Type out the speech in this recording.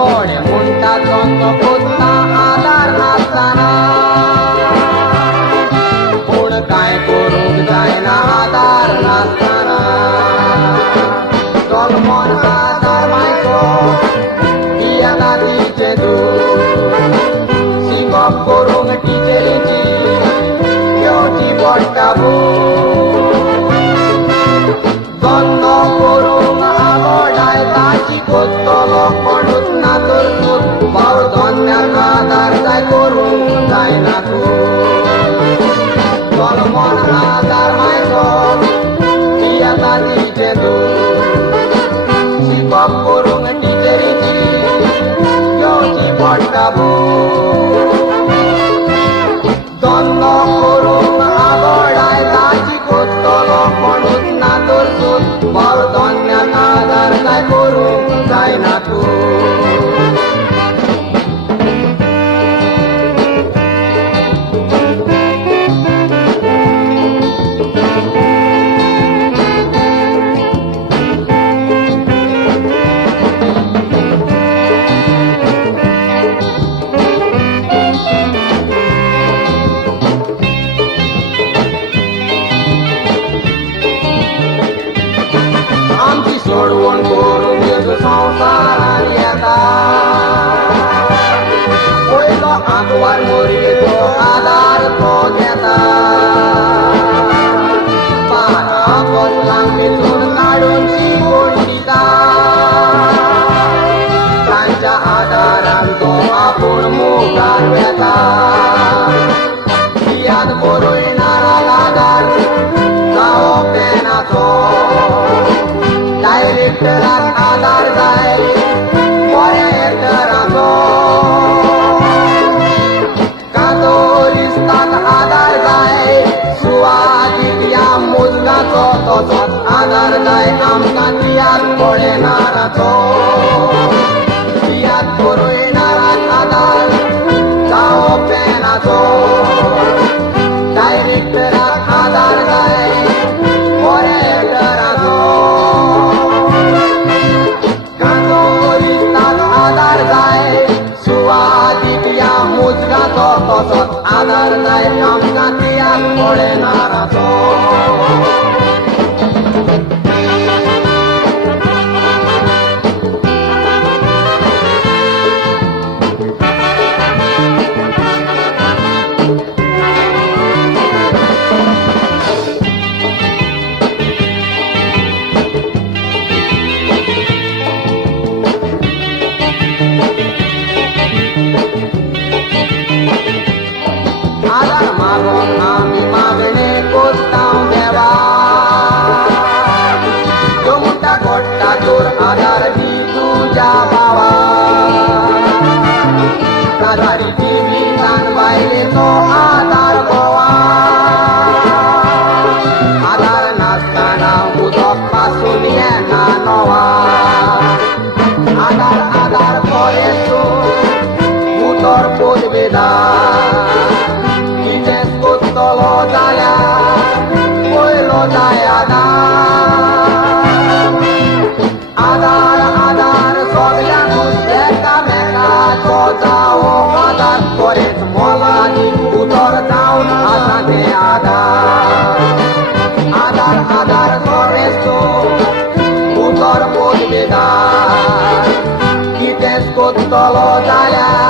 थोडे म्हणतात तो कोणता आधार नसताना कोण काय करूंक जायना आधार नसताना जल्मोन आधार मायचो बियाना तिचे दूर शिकप करूंक टिचरीची घेवची पडटा जन्म करूंक आवडाय ताची कोत्तलो म्हणूच ना तर तूं भाव धन्याक आधार जाय करूंक जायना तूं जल्मोन आधार मायचो बियाना तिचे दूर शिकप करूंक टिचरीची घेवची पडटा जन्म करूंक आवडाय ताची कोत्तलो म्हणूच ना तर तूं भाव धन्याक आधार जाय करूंक जायना तूं आमची सोडवण करूंक येजो संवसारान येता पयलो आंकवार मोरयेचो आधार तो घेता बारा बसलांक वेचून काडून शिकवण दिता तांच्या आदारान तो आपूण मुखार वेता याद बरोयणारा आधार जावप पेनाचो डायरेक्टराक आधार जाय बऱ्या एक्टराचो कादोरिस्ताक आधार जाय सुवादीक ह्या मुजगाचो तसोच आधार जाय आमकां तियात पळयणाराचो तियात बरोयणाराक आधार जावप पेनाचो डायरेक्टराक आधार जाय बऱ्या एक्टराचो आधार जाय सुवादीक ह्या मुजगाचो तसोच आधार जाय आमकां तियात पळयणाराचो आधार मागून आमी मागणे कोत्तांव देवा तो म्हणटा घोडटा तोर आधार दी तुज्या भावा काजारी टिव्हींतल्यान बायलेचो आधार गोवा आधार नासतना उदक पासून येना नवा आधार आधार करेचो उतर पोदवेदार कोत्तलो जाल्यार पयलो जाय आधार आधार सगळ्यांकूच एकामेकाचो जावो आधार बरेच मोलादी उतर जावन आसा ते आधार आधार आधार करेचो उतर पोदवेदार कितेंच कोत्तलो जाल्यार